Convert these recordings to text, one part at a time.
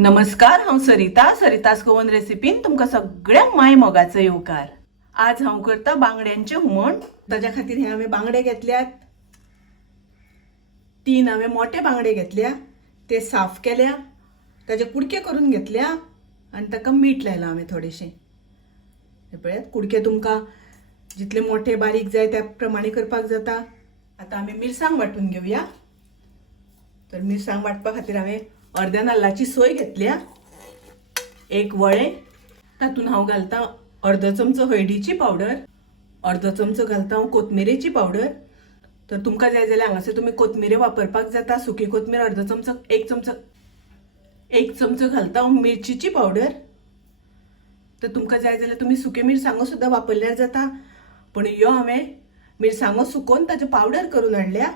नमस्कार, हांव सरितास गोवन रेसिपीन तुमकां सगळ्यांक माय मोगाचो येवकार। आज हांव करता बांगड्यांचे हुमण। ताज्या खातीर हे हांवें बांगडे घेतल्यात। 3 हांवें मोठे बांगडे घेतल्या, ते साफ केल्या, ताजे कुडके करून घेतल्या आनी ताका मीठ लायलां हांवें थोडेशें। हे पळयात, कुडके तुमकां जितले मोठे बारीक जाय त्या प्रमाणे करपाक जाता। आतां आमी मिरसांग वांटून घेवया। तर मिरसांग वांटपा खातीर हांवें अर्ध्या नाल्लाची सोय घेतल्या, एक वळे, तातून हांव घालता अर्धो चमचो हळदीची पावडर, अर्धो चमचो घालता हांव कोथमिरेची पावडर। तर तुमकां जाय जाल्यार हांगासर तुमी कोथमिरे वापरपाक जाता, सुकी कोथमीर अर्धो चमचो, एक चमचो घालता हांव मिरचीची पावडर। तर तुमकां जाय जाल्यार तुमी सुके मिरसांगो सुद्धा वापरल्यार जाता, पण ह्यो हांवें मिरसांगो सुकोवन ताची पावडर करून हाडल्या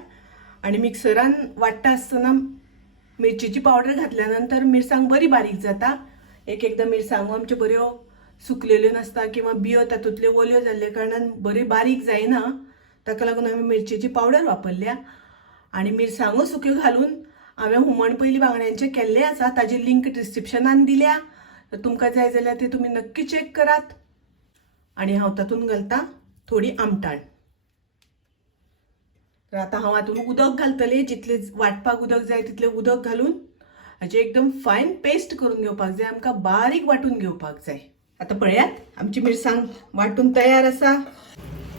आनी मिक्सरान वाट्टा आसतना मिरचीची पावडर घातल्या नंतर मिरसांग बरी बारीक जाता। एकदां मिरसांगो आमच्यो बऱ्यो सुकलेल्यो नासता किंवा बियो तातूंतल्यो ओल्यो जाल्ले कारणान बरी बारीक जायना, ताका लागून हांवें मिरचीची पावडर वापरल्या। आनी मिरसांगो सुक्यो घालून हांवें हुमण पयलीं बांगड्यांचें केल्लें आसा, ताजी लिंक डिस्क्रिप्शनान दिल्या, तर तुमकां जाय जाल्यार ती तुमी नक्की चॅक करात। आनी हांव तातूंत घालता थोडी आमटाण। तर आतां हांव हातूंत उदक घालतलें, जितलें वांटपाक उदक जाय तितलें उदक घालून हाची एकदम फायन पेस्ट करून घेवपाक जाय, आमकां बारीक वांटून घेवपाक जाय। आतां पळयात, आमची मिरसांग वांटून तयार आसा।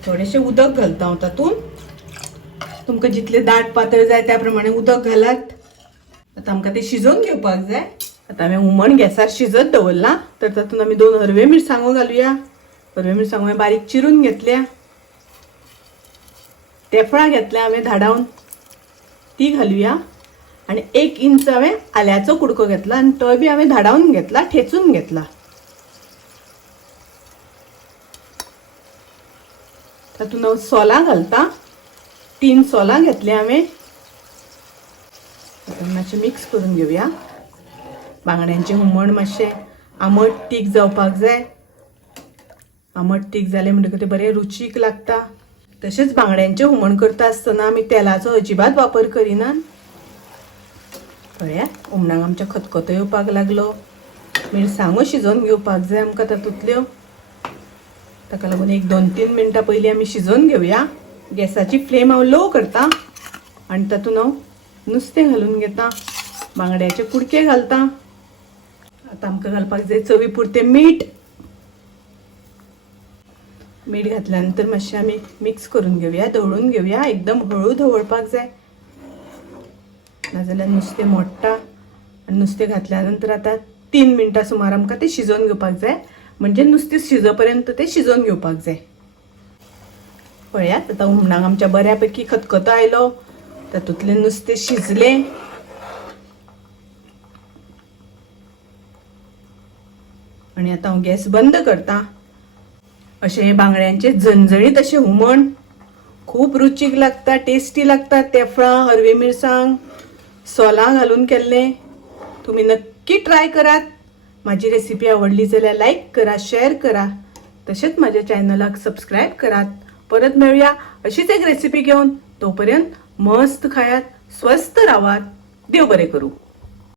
थोडेशें उदक घालता हांव तातूंत, तुमकां जितलें दाट पातळ जाय त्या प्रमाणे उदक घालात। आतां आमकां तें शिजोवन घेवपाक जाय। आतां हांवें हुमण गॅसार शिजत दवरलां, तर तातूंत आमी 2 हरवे मिरसांगो घालुया। हरवे मिरसांगो हांवें बारीक चिरून घेतल्या। तेफळां घेतल्या हांवें धाडावन, ती घालुया। आनी 1 इंच हांवें आल्याचो कुडको घेतला आनी तो बी हांवें धाडावन घेतला, ठेचून घेतला। तातूंत हांव सोलां घालता, 3 सोलां घेतले हांवें। मातशें मिक्स करून घेवया। बांगड्यांचें हुमण मातशें आंबट तीख जावपाक जाय। आंबट तीख जालें म्हणटकीर तें बरें रुचीक लागता। तशेंच बांगड्यांचें हुमण करता आसतना आमी तेलाचो अजिबात वापर करिनात। पळयात, हुमणाक आमच्या खतखतो येवपाक लागलो। मिरसांगो शिजोवन घेवपाक जाय आमकां तातूंतल्यो, ताका लागून 1-2-3 मिनटां पयलीं आमी शिजोवन घेवया। गॅसाची फ्लेम हांव लो करता आनी तातूंत हांव नुस्तें घालून घेता, बांगड्याचे कुडके घालता। आतां आमकां घालपाक जाय चवी पुरतें मीठ। मीठ घातल्या नंतर मातशें आमी मिक्स करून घेवया, ढवळून घेवया। एकदम हळू ढवळपाक जाय, नाजाल्यार नुस्तें मोडटा। आनी नुस्तें घातल्या नंतर आतां 3 मिनटां सुमार आमकां तें शिजोवन घेवपाक जाय, म्हणजे नुस्तें शिजो पर्यंत तें शिजोवन घेवपाक जाय। पळयात, आतां हुमणाक आमच्या बऱ्या पैकी खतखतो आयलो, तातूंतलें नुस्तें शिजलें। आनी आतां हांव गॅस बंद करता। अशें हे बांगड्यांचे झणझणीत अशें हुमण खूब रुचीक लागता, टेस्टी लागता। तेफळां, हरवे मिरसांग, सोलां घालून केल्लें। तुमी नक्की ट्राय करात। माझी रेसिपी आवडली जाल्यार लाईक करा, शेअर करा, तशेंच माझ्या चॅनलाक सबस्क्राईब करात। परत मेळुया अशीच एक रेसिपी घेऊन। तोपर्यंत मस्त खायात, स्वस्थ रावात। देव बरें करूं।